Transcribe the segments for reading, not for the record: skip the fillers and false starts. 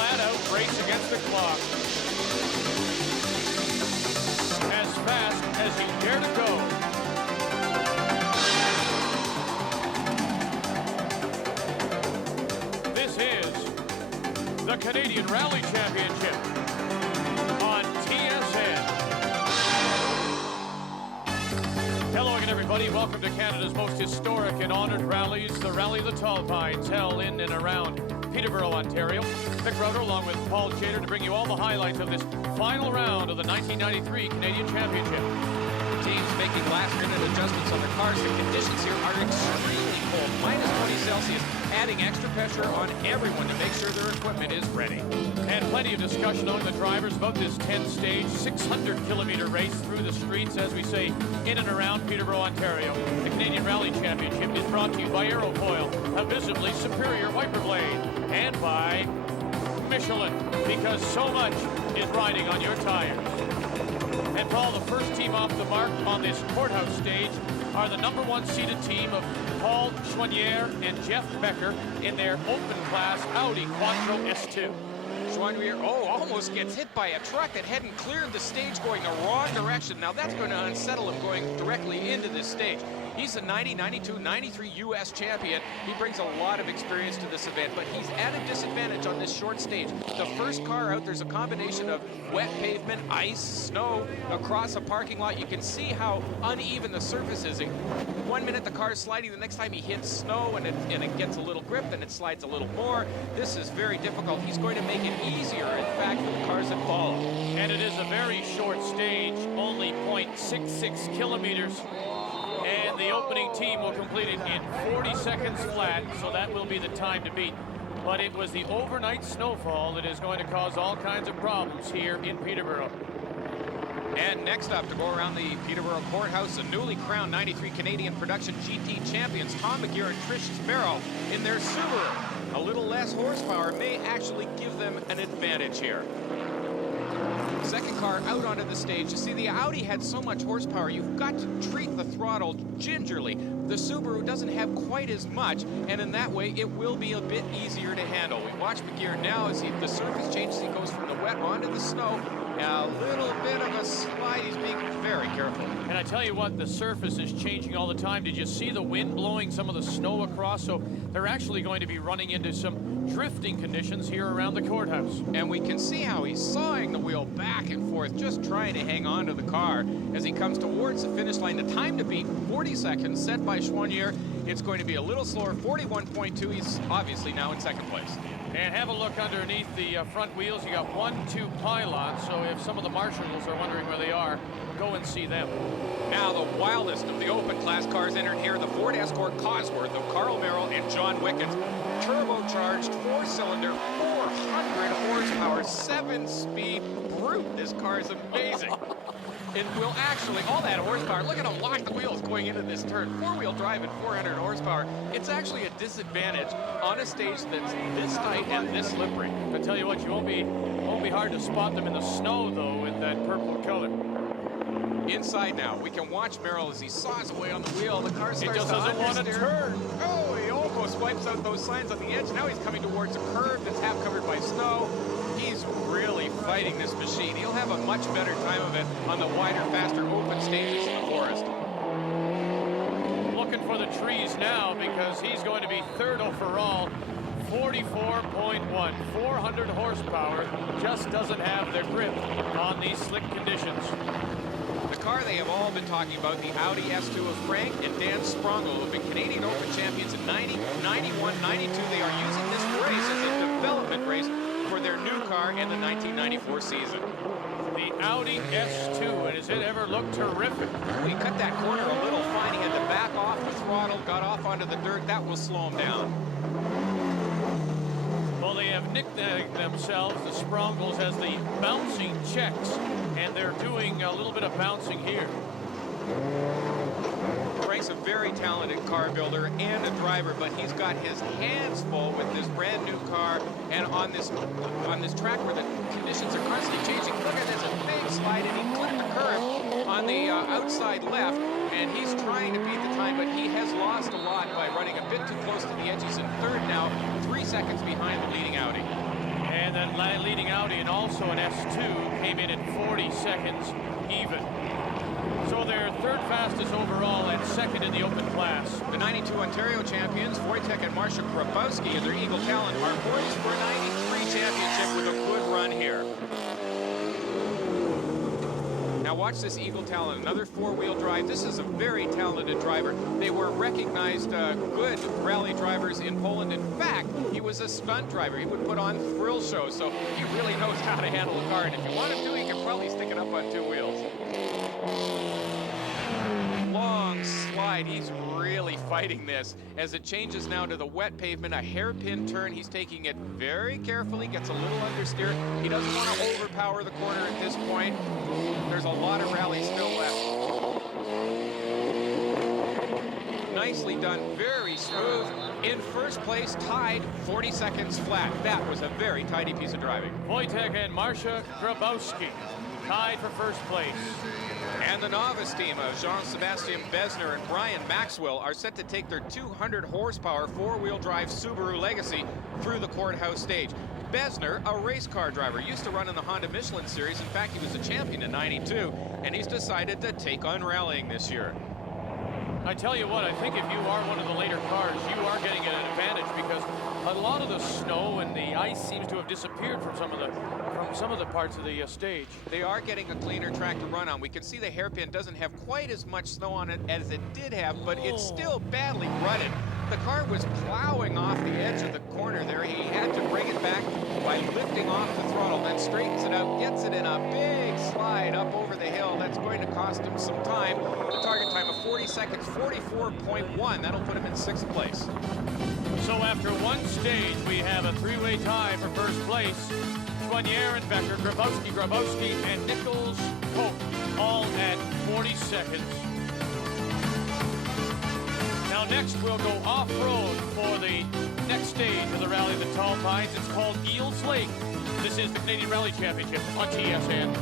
flat-out race against the clock. As fast as he dare to go. This is the Canadian Rally Championship on TSN. Hello again, everybody. Welcome to Canada's most historic and honored rallies, the Rally of the Tall Pines, held in and around Peterborough, Ontario. Mick Rowder, along with Paul Chater, to bring you all the highlights of this final round of the 1993 Canadian Championship. Teams making last-minute adjustments on their cars. The conditions here are extremely cold, minus 20 Celsius, adding extra pressure on everyone to make sure their equipment is ready. And plenty of discussion among the drivers about this 10-stage, 600-kilometer race through the streets, as we say, in and around Peterborough, Ontario. The Canadian Rally Championship is brought to you by Aerofoil, a visibly superior wiper blade, and by Michelin, because so much is riding on your tires. And Paul, the first team off the mark on this Courthouse stage are the #1 seeded team of Paul Choinière and Jeff Becker in their open class Audi Quattro S2. Choinière, almost gets hit by a truck that hadn't cleared the stage going the wrong direction. Now that's going to unsettle him going directly into this stage. He's a 90, 92, 93 U.S. champion. He brings a lot of experience to this event, but he's at a disadvantage on this short stage. The first car out, there's a combination of wet pavement, ice, snow across a parking lot. You can see how uneven the surface is. 1 minute the car is sliding, the next time he hits snow and it gets a little grip, then it slides a little more. This is very difficult. He's going to make it easier, in fact, for the cars that follow. And it is a very short stage, only 0.66 kilometers. And the opening team will complete it in 40 seconds flat, so that will be the time to beat. But it was the overnight snowfall that is going to cause all kinds of problems here in Peterborough. And next up, to go around the Peterborough Courthouse, the newly crowned 93 Canadian Production GT champions, Tom McGear and Trish Sparrow in their Subaru. A little less horsepower may actually give them an advantage here. Second car out onto the stage. You see, the Audi had so much horsepower, you've got to treat the throttle gingerly. The Subaru doesn't have quite as much, and in that way, it will be a bit easier to handle. We watch McGear now as the surface changes. He goes from the wet onto the snow. A little bit of a slide. He's being very careful. And I tell you what, the surface is changing all the time. Did you see the wind blowing some of the snow across? So they're actually going to be running into some drifting conditions here around the courthouse. And we can see how he's sawing the wheel back and forth, just trying to hang on to the car as he comes towards the finish line. The time to beat, 40 seconds, set by Choinière. It's going to be a little slower, 41.2. He's obviously now in second place. And have a look underneath the front wheels. You got 1, 2 pylons, so if some of the marshals are wondering where they are, go and see them. Now the wildest of the open class cars entered here, the Ford Escort Cosworth of Carl Merrill and John Wickens. Turbocharged, 4-cylinder, 400 horsepower, 7-speed brute. This car is amazing. It will actually, all that horsepower, look at him lock the wheels going into this turn. Four-wheel drive at 400 horsepower. It's actually a disadvantage on a stage that's this tight and this slippery. I tell you what, you won't be hard to spot them in the snow, though, with that purple color. Inside now, we can watch Merrill as he saws away on the wheel. The car starts just doesn't want to turn. Oh, he almost wipes out those signs on the edge. Now he's coming towards a curve that's half covered by snow. He's really fighting this machine. He'll have a much better time of it on the wider, faster, open stages in the forest. Looking for the trees now because he's going to be third overall. 44.1, 400 horsepower, just doesn't have the grip on these slick conditions. The car they have all been talking about, the Audi S2 of Frank and Dan Sprongel, who have been Canadian Open champions in 90, 91, 92. They are using this race as a development race for their new car in the 1994 season. The Audi S2, and has it ever looked terrific? He cut that corner a little fine. He had to back off the throttle, got off onto the dirt. That will slow him down. Well, they have nicknamed themselves, the Sprongles, as the bouncing Czechs, and they're doing a little bit of bouncing here. Frank's a very talented car builder and a driver, but he's got his hands full with this brand new car and on this track where the conditions are constantly changing. Look at this, a big slide, and he clipped the curve on the outside left, and he's trying to beat the time, but he has lost a lot by running a bit too close to the edge. He's in third now, 3 seconds behind the leading Audi. And And then leading Audi and also an S2 came in at 40 seconds even. So they're third fastest overall and second in the open class. The 92 Ontario champions, Wojtek and Marcia Grabowski and their Eagle Talon are poised for a 93 championship with a good run here. Now watch this Eagle Talon, another four-wheel drive. This is a very talented driver. They were recognized good rally drivers in Poland. In fact, he was a stunt driver. He would put on thrill shows, so he really knows how to handle a car. And if you want him to, he can probably stick it up on two wheels. Long slide. He's really fighting this as it changes now to the wet pavement, a hairpin turn. He's taking it very carefully, gets a little understeer. He doesn't want to overpower the corner at this point. There's a lot of rally still left. Nicely done, very smooth. In first place, tied 40 seconds flat. That was a very tidy piece of driving. Wojtek and Marcia Grabowski tied for first place. And the novice team of Jean-Sébastien Besner and Brian Maxwell are set to take their 200 horsepower four-wheel drive Subaru Legacy through the Courthouse stage. Besner, a race car driver, used to run in the Honda Michelin series. In fact, he was a champion in '92, and he's decided to take on rallying this year. I tell you what, I think if you are one of the later cars, you are getting an advantage because a lot of the snow and the ice seems to have disappeared from some of the parts of the stage. They are getting a cleaner track to run on. We can see the hairpin doesn't have quite as much snow on it as it did have, but it's still badly rutted. The car was plowing off the edge of the corner there. He had to bring it back by lifting off the throttle, then straightens it out, gets it in a big slide up over the hill. That's going to cost him some time. The target time of 40 seconds, 44.1. That'll put him in sixth place. So after one stage, we have a three-way tie for first place. Joignier and Becker, Grabowski, and Nichols Pope, all at 40 seconds. Now next we'll go off-road for the next stage of the Rally of the Tall Pines. It's called Eels Lake. This is the Canadian Rally Championship on TSN.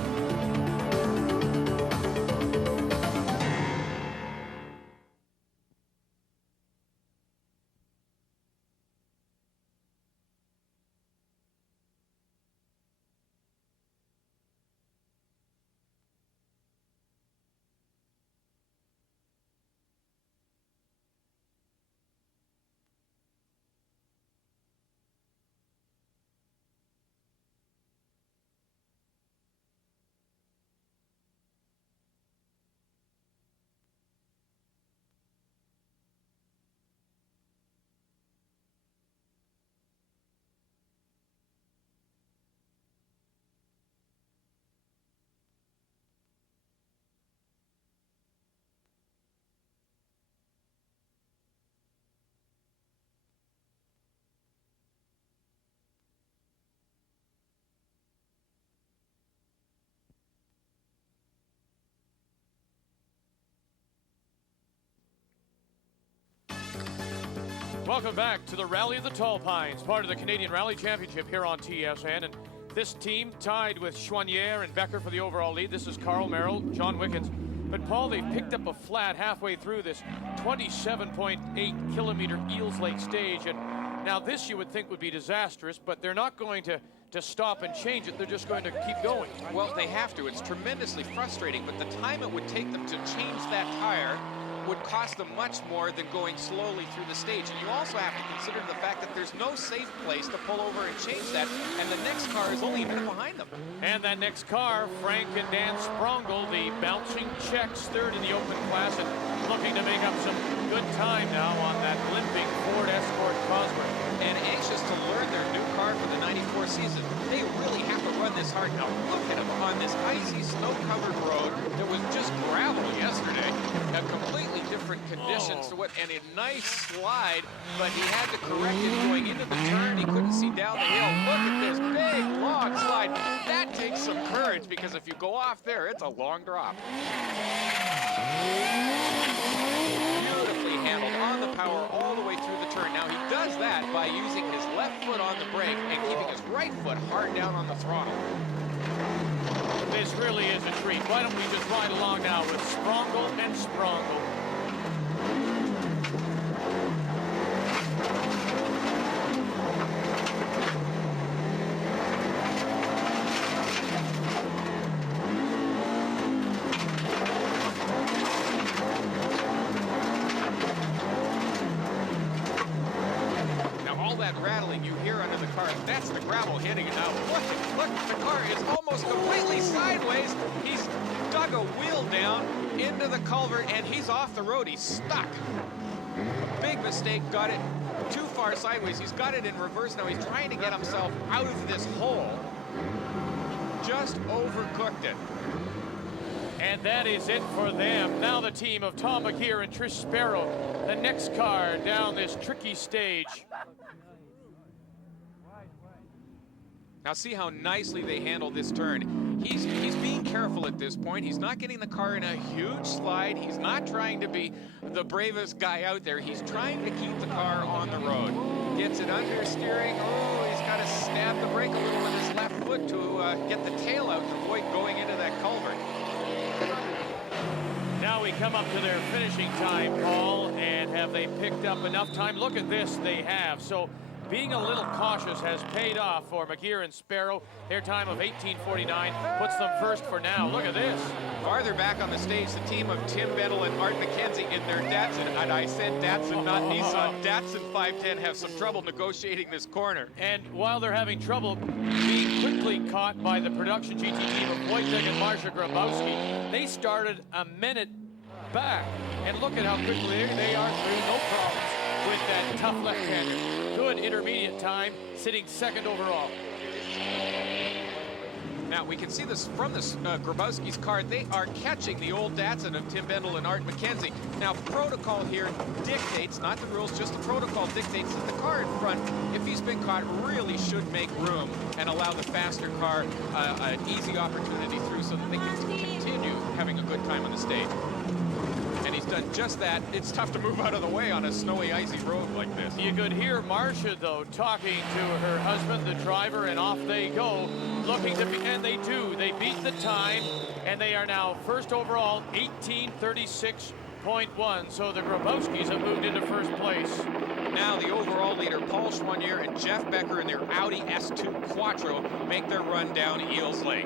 Welcome back to the Rally of the Tall Pines, part of the Canadian Rally Championship here on TSN. And this team tied with Joignier and Becker for the overall lead. This is Carl Merrill, John Wickens. But Paul, they've picked up a flat halfway through this 27.8 kilometer Eels Lake stage. And now this you would think would be disastrous, but they're not going to stop and change it. They're just going to keep going. Well, they have to. It's tremendously frustrating, but the time it would take them to change that tire would cost them much more than going slowly through the stage. And you also have to consider the fact that there's no safe place to pull over and change that, and the next car is only a minute behind them. And that next car, Frank and Dan Sprongel, the bouncing Czechs, third in the open class, and looking to make up some good time now on that limping Ford Escort Cosworth. And anxious to learn their new car for the '94 season. They really have to run this hard. Now look at them on this icy, snow-covered road that was just gravel yesterday. A completely different conditions to what, and a nice slide, but he had to correct it going into the turn. He couldn't see down the hill. Look at this big, long slide. That takes some courage, because if you go off there, it's a long drop. Beautifully handled on the power all the way through the turn. Now he does that by using his left foot on the brake and keeping his right foot hard down on the throttle. This really is a treat. Why don't we just ride along now with Sprongel and Sprongel. car. That's the gravel hitting it now. Look, the car is almost completely sideways. He's dug a wheel down into the culvert, and he's off the road. He's stuck. Big mistake, got it too far sideways. He's got it in reverse now. He's trying to get himself out of this hole. Just overcooked it. And that is it for them. Now the team of Tom McGeer and Trish Sparrow, the next car down this tricky stage. Now see how nicely they handle this turn. He's being careful at this point. He's not getting the car in a huge slide. He's not trying to be the bravest guy out there. He's trying to keep the car on the road. Gets it under steering. Oh, he's got to stab the brake a little with his left foot to get the tail out and avoid going into that culvert. Now we come up to their finishing time, Paul, and have they picked up enough time? Look at this, they have. So being a little cautious has paid off for McGeer and Sparrow. Their time of 18:49 puts them first for now. Look at this. Farther back on the stage, the team of Tim Bedell and Art McKenzie in their Datsun, and I said Datsun, not Nissan. Datsun 510 have some trouble negotiating this corner. And while they're having trouble being quickly caught by the production GT team of Wojtek and Marcia Grabowski, they started a minute back. And look at how quickly they are through, no problems with that tough left-hander. Good intermediate time, sitting second overall. Now we can see this from this Grabowski's car. They are catching the old Datsun of Tim Bendel and Art McKenzie. Now protocol here dictates, not the rules, just the protocol dictates that the car in front, if he's been caught, really should make room and allow the faster car an easy opportunity through so that they can continue having a good time on the stage. And he's done just that. It's tough to move out of the way on a snowy, icy road like this. You could hear Marcia, though, talking to her husband, the driver, and off they go, looking to be, and they do. They beat the time, and they are now first overall, 18:36.1. So the Grabowskis have moved into first place. Now the overall leader, Paul Schwanier and Jeff Becker in their Audi S2 Quattro make their run down Eels Lake.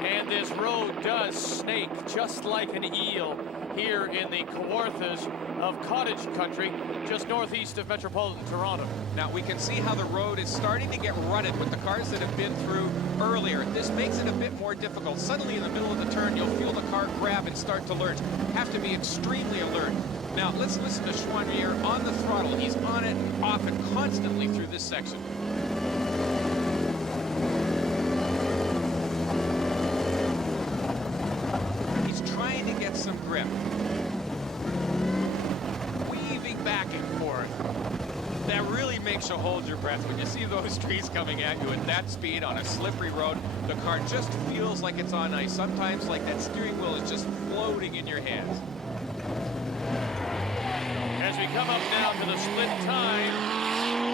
And this road does snake just like an eel here in the Courthouse of cottage country, just northeast of metropolitan Toronto. Now we can see how the road is starting to get rutted with the cars that have been through earlier. This makes it a bit more difficult. Suddenly in the middle of the turn, you'll feel the car grab and start to lurch. Have to be extremely alert. Now let's listen to Schwanier on the throttle. He's on it and off it constantly through this section. Some grip. Weaving back and forth. That really makes you hold your breath when you see those trees coming at you at that speed on a slippery road. The car just feels like it's on ice. Sometimes like that steering wheel is just floating in your hands. As we come up now to the split time,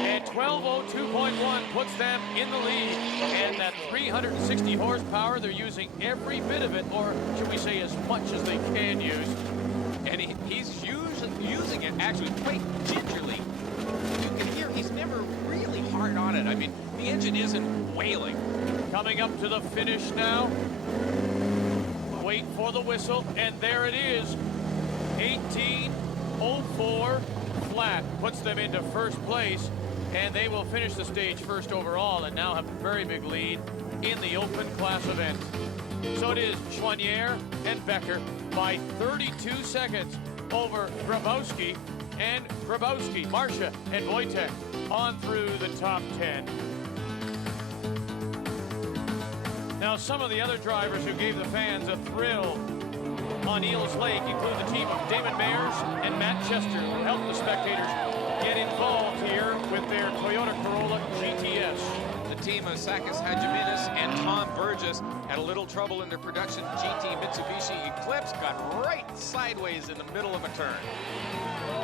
and 12:02.1 puts them in the lead. And that 360 horsepower, they're using every bit of it, or should we say as much as they can use. And he's using it actually quite gingerly. You can hear he's never really hard on it. I mean, the engine isn't wailing. Coming up to the finish now. Wait for the whistle, and there it is. 18:04 flat puts them into first place. And they will finish the stage first overall and now have a very big lead in the open class event. So it is Schwanier and Becker by 32 seconds over Grabowski and Grabowski, Marcia and Wojtek on through the top 10. Now some of the other drivers who gave the fans a thrill on Eels Lake include the team of Damon Mayers and Matt Chester, who helped the spectators get involved here with their Toyota Corolla GTS. The team of Sakis Hadjiminas and Tom Burgess had a little trouble in their production GT Mitsubishi Eclipse, got right sideways in the middle of a turn.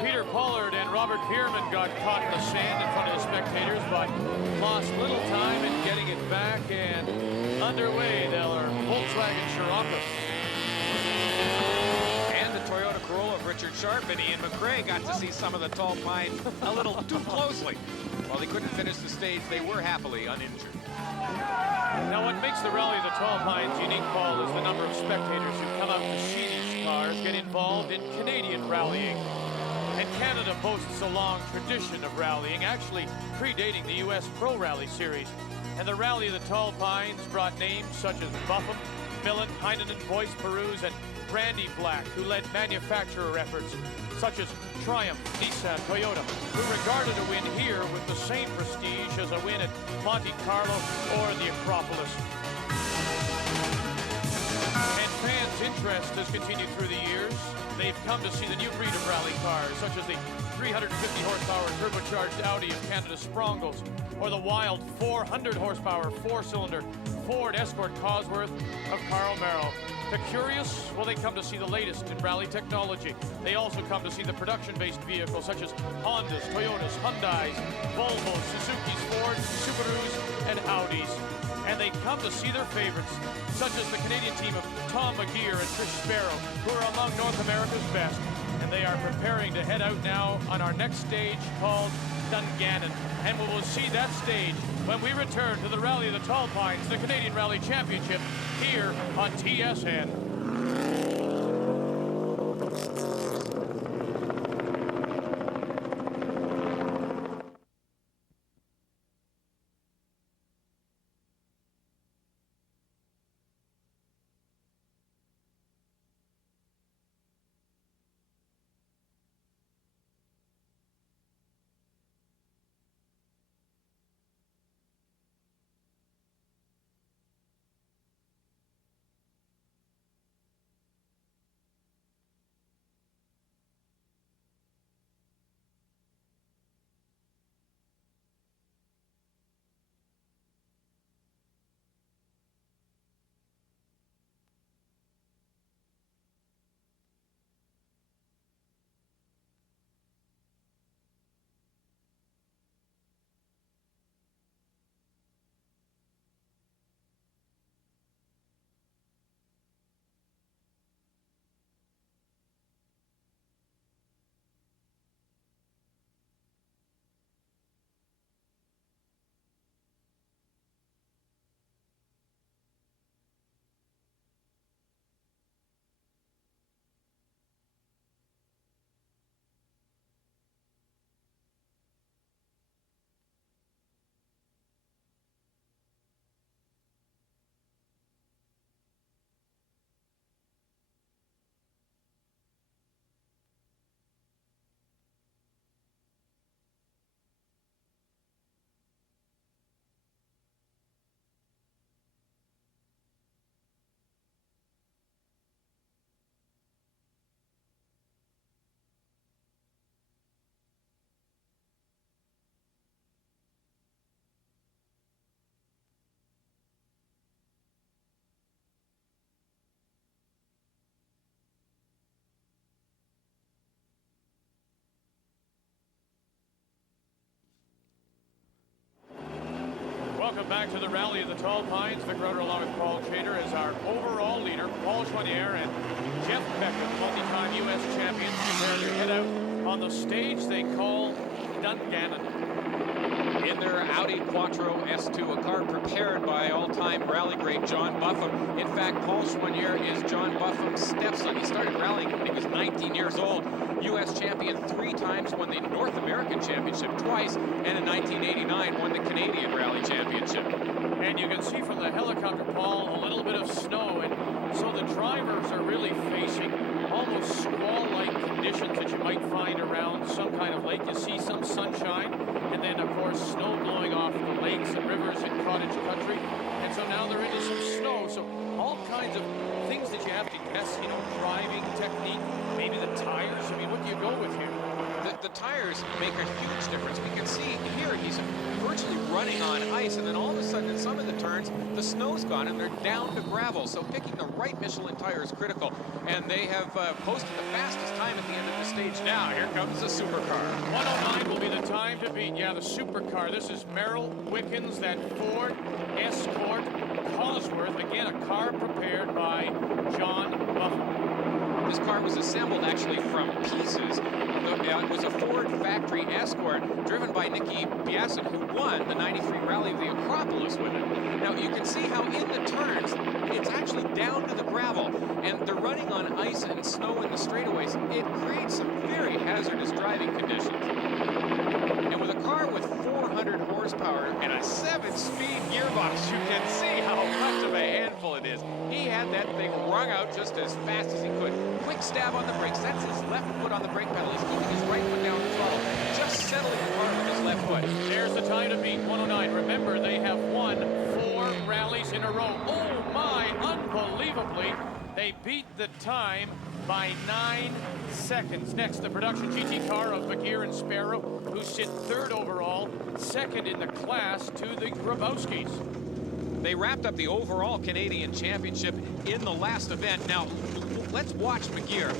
Peter Pollard and Robert Bierman got caught in the sand in front of the spectators, but lost little time in getting it back and underway. They're Volkswagen Scirocco. Toyota Corolla of Richard Sharp and Ian McRae got to see some of the tall pines a little too closely. While they couldn't finish the stage, they were happily uninjured. Now what makes the Rally of the Tall Pines unique, Paul, is the number of spectators who come out to see these cars get involved in Canadian rallying. And Canada boasts a long tradition of rallying, actually predating the U.S. Pro Rally Series. And the Rally of the Tall Pines brought names such as Buffum, Millen, Heinonen, Boyce, Perouse, and Randy Black, who led manufacturer efforts such as Triumph, Nissan, Toyota, who regarded a win here with the same prestige as a win at Monte Carlo or the Acropolis. And fans' interest has continued through the years. They've come to see the new breed of rally cars, such as the 350 horsepower turbocharged Audi of Canada Sprongles, or the wild 400 horsepower four-cylinder Ford Escort Cosworth of Carl Merrill. The curious, well, they come to see the latest in rally technology. They also come to see the production-based vehicles such as Hondas, Toyotas, Hyundais, Volvos, Suzuki's, Fords, Subarus, and Audis. And they come to see their favorites, such as the Canadian team of Tom McGeer and Trish Sparrow, who are among North America's best. And they are preparing to head out now on our next stage called Dungannon. And we will see that stage when we return to the Rally of the Tall Pines, the Canadian Rally Championship, here on TSN. Welcome back to the Rally of the Tall Pines. Vic Roeder along with Paul Chater as our overall leader, Paul Joignier and Jeff Beckett, multi-time U.S. champions, prepare to head out on the stage they call Dungannon. In their Audi Quattro S2, a car prepared by all-time rally great John Buffum. In fact, Paul Joignier is John Buffum's stepson. He started rallying when he was 19 years old. U.S. champion 3 times, won the North American Championship twice, and in 1989 won the Canadian Rally Championship. And you can see from the helicopter, Paul, a little bit of snow, and so the drivers are really facing almost squall-like conditions that you might find around some kind of lake. You see some sunshine, and then, of course, snow blowing off the lakes and rivers in cottage country. And so now they're into some snow. So all kinds of things that you have to guess, you know, driving technique, maybe the tires. I mean, what do you go with here? The tires make a huge difference. We can see here he's virtually running on ice, and then all of a sudden in some of the turns, the snow's gone and they're down to gravel. So picking the right Michelin tire is critical. And they have posted the fastest time at the end of the stage. Now, here comes the supercar. 109 will be the time to beat. Yeah, the supercar. This is Merrill Wickens, that Ford Escort Cosworth. Again, a car prepared by John Buffum. This car was assembled actually from pieces It was a Ford factory Escort driven by Nicky Biasin, who won the 93 Rally of the Acropolis with it. Now, you can see how in the turns, it's actually down to the gravel, and they're running on ice and snow in the straightaways. It creates some very hazardous driving conditions. And with a car with 400 horsepower and a 7-speed gearbox, you can see how much of a handful it is. He had that thing wrung out just as fast as he could. Quick stab on the brakes. That's his left foot on the brake pedal. He's keeping his right foot down the throttle, just settling the car with his left foot. There's the time to beat, 109. Remember, they have won 4 rallies in a row. Oh my, unbelievably, they beat the time by 9 seconds. Next, the production GT car of McGear and Sparrow, who sit 3rd overall, 2nd in the class to the Grabowskis. They wrapped up the overall Canadian Championship in the last event. Now, let's watch McGear.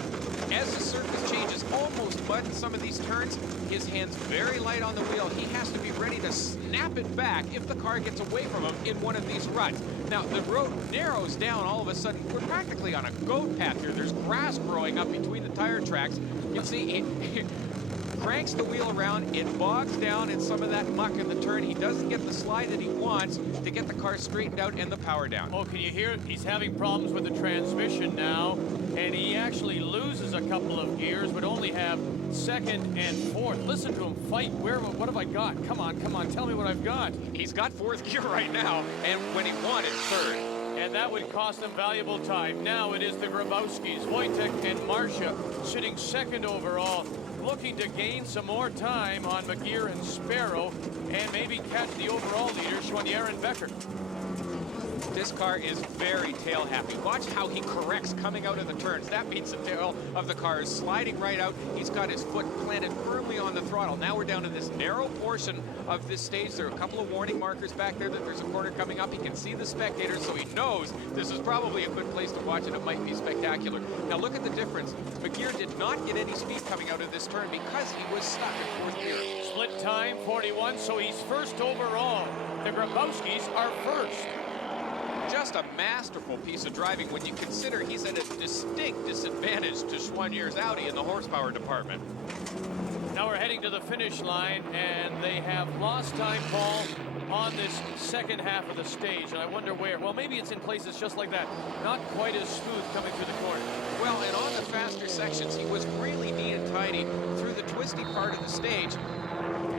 As the surface changes almost mud in some of these turns, his hand's very light on the wheel. He has to be ready to snap it back if the car gets away from him in one of these ruts. Now, the road narrows down all of a sudden. We're practically on a goat path here. There's grass growing up between the tire tracks. You can see it cranks the wheel around, it bogs down in some of that muck in the turn. He doesn't get the slide that he wants to get the car straightened out and the power down. Oh, can you hear it? He's having problems with the transmission now, and he actually loses a couple of gears, but only have 2nd and 4th. Listen to him fight. What have I got? Come on, tell me what I've got. He's got 4th gear right now, and when he won, it's 3rd. And that would cost them valuable time. Now it is the Grabowskis, Wojtek and Marcia, sitting 2nd overall, looking to gain some more time on McGear and Sparrow and maybe catch the overall leader, Schwanier and Becker. This car is very tail happy. Watch how he corrects coming out of the turns. That means the tail of the car is sliding right out. He's got his foot planted firmly on the throttle. Now we're down in this narrow portion of this stage. There are a couple of warning markers back there that there's a corner coming up. He can see the spectators, so he knows this is probably a good place to watch, and it might be spectacular. Now look at the difference. McGear did not get any speed coming out of this turn because he was stuck in 4th gear. Split time 41, so he's 1st overall. The Grabowskis are 1st. Just a masterful piece of driving when you consider he's at a distinct disadvantage to Schwanier's Audi in the horsepower department. Now we're heading to the finish line, and they have lost time, Paul, on this 2nd half of the stage, and I wonder where. Well, maybe it's in places just like that. Not quite as smooth coming through the corner. Well, and on the faster sections, he was really neat and tidy through the twisty part of the stage.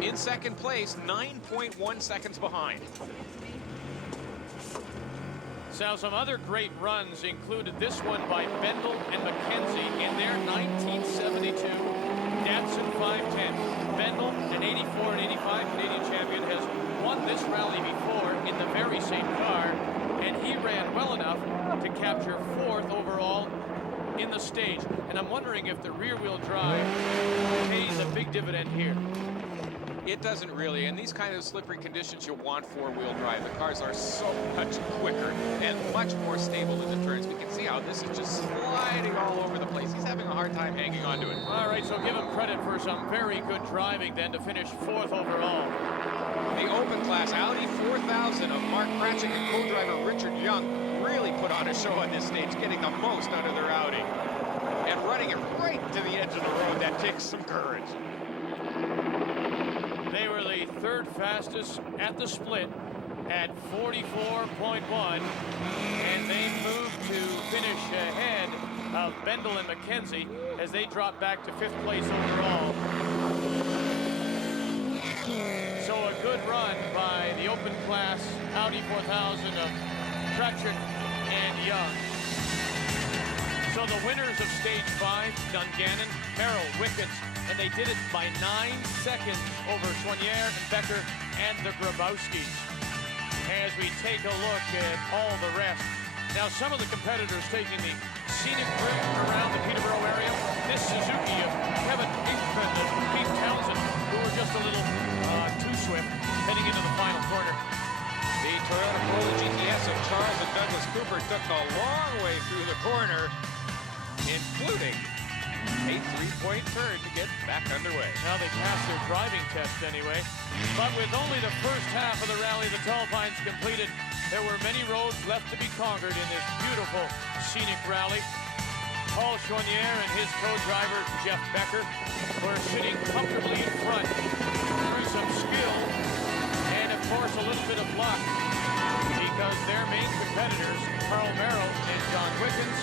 In 2nd place, 9.1 seconds behind. Now, some other great runs included this one by Bendel and McKenzie in their 1972 Datsun 510. Bendel, an 84 and 85 Canadian champion, has won this rally before in the very same car, and he ran well enough to capture 4th overall in the stage. And I'm wondering if the rear-wheel drive pays a big dividend here. It doesn't really. In these kind of slippery conditions, you'll want 4-wheel drive. The cars are so much quicker and much more stable in the turns. We can see how this is just sliding all over the place. He's having a hard time hanging on to it. All right, so give him credit for some very good driving then to finish 4th overall. The open class Audi 4000 of Mark Pratchett and co-driver Richard Young really put on a show on this stage, getting the most out of their Audi and running it right to the edge of the road. That takes some courage. They were the 3rd fastest at the split at 44.1, and they moved to finish ahead of Bendel and McKenzie as they dropped back to 5th place overall. So a good run by the open class Audi 4000 of Pratchett and Young. So the winners of stage 5, Dungannon, Merrill, Wickens, and they did it by 9 seconds over Schwanier and Becker and the Grabowskis. As we take a look at all the rest. Now, some of the competitors taking the scenic route around the Peterborough area. This Suzuki of Kevin Inkman and Pete Townsend, who were just a little too swift, heading into the final corner. The Toyota Corolla GTS of Charles and Douglas Cooper took the long way through the corner, including a 3-point turn to get back underway. Now they passed their driving test anyway. But with only the first half of the rally, the Tall Pines completed, there were many roads left to be conquered in this beautiful scenic rally. Paul Chouanier and his co-driver, Jeff Becker, were sitting comfortably in front through some skill and, of course, a little bit of luck because their main competitors, Carl Merrill and John Wickens,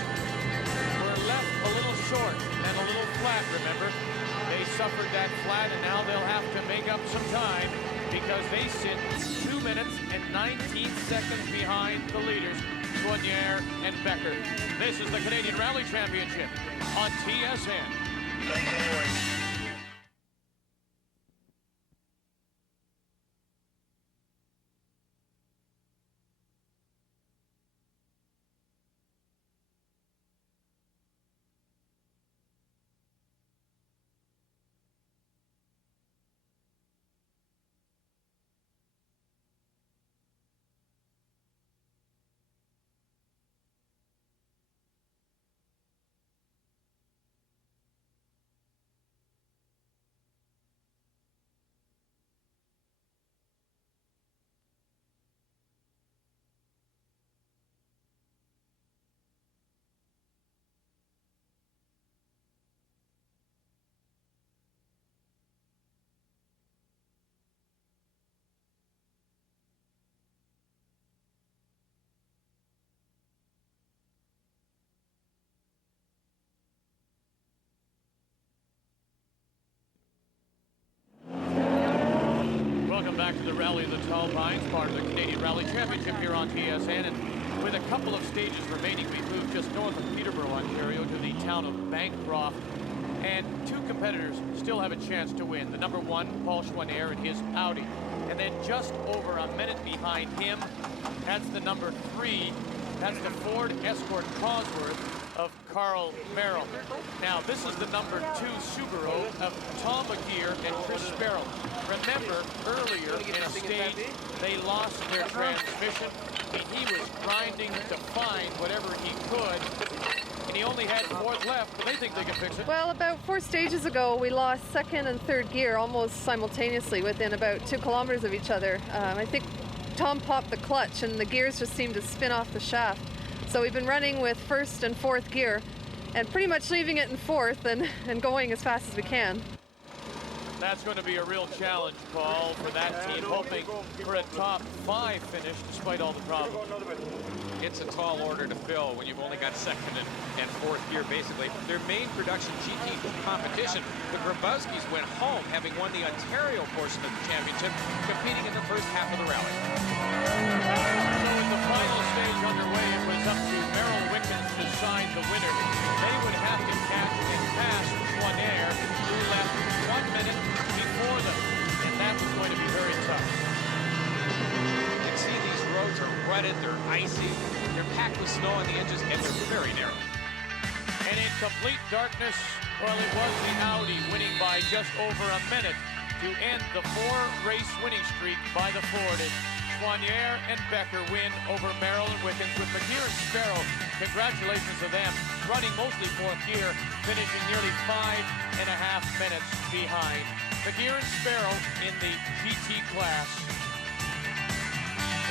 were left a little short and a little flat, remember? They suffered that flat, and now they'll have to make up some time because they sit 2 minutes and 19 seconds behind the leaders, Chouanier and Becker. This is the Canadian Rally Championship on TSN. Welcome back to the Rally of the Tall Pines, part of the Canadian Rally Championship here on TSN. And with a couple of stages remaining, we move just north of Peterborough, Ontario, to the town of Bancroft. And two competitors still have a chance to win. The number one, Paul Chouanier and his Audi. And then just over a minute behind him, that's the number three. That's the Ford Escort Cosworth of Carl Merrill. Now, this is the number two Subaru of Tom McGeer and Chris Sparrow. Remember, earlier in a stage, they lost their transmission. He was grinding to find whatever he could, and he only had fourth left, but they think they can fix it. Well, about 4 stages ago, we lost second and third gear almost simultaneously within about 2 kilometers of each other. I think Tom popped the clutch and the gears just seemed to spin off the shaft. So we've been running with first and fourth gear and pretty much leaving it in fourth and going as fast as we can. That's going to be a real challenge, Paul, for that team, hoping for a top 5 finish despite all the problems. It's a tall order to fill when you've only got second and fourth gear, basically. Their main production GT competition, the Grabowskis went home, having won the Ontario portion of the championship, competing in the first half of the rally. So with the final stage underway, it was up to Merrill Wickens to decide the winner. They would have to catch and pass Chouanier, who left 1 minute before them, and that was going to be very tough. You can see these roads are rutted, they're icy, they're packed with snow on the edges, and they're very narrow. And in complete darkness, well, it was the Audi winning by just over a minute to end the 4-race winning streak by the Ford. And Chouanier and Becker win over Merrill and Wickens with McGeer and Sparrow. Congratulations to them, running mostly fourth gear, finishing nearly 5.5 minutes behind. McGeer and Sparrow in the GT class,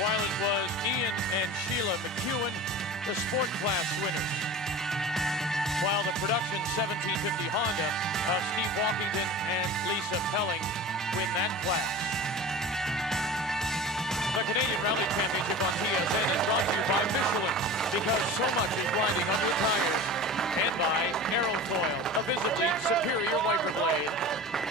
while it was Ian and Sheila McEwen, the sport class winners. While the production 1750 Honda of Steve Walkington and Lisa Pelling win that class. The Canadian Rally Championship on TSN is brought to you by Michelin, because so much is grinding under tires, and by Aerofoil, a visibly superior wiper blade.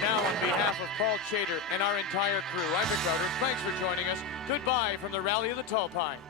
Now, on behalf of Paul Chater and our entire crew, I'm Rick Rowder. Thanks for joining us. Goodbye from the Rally of the Tall Pines.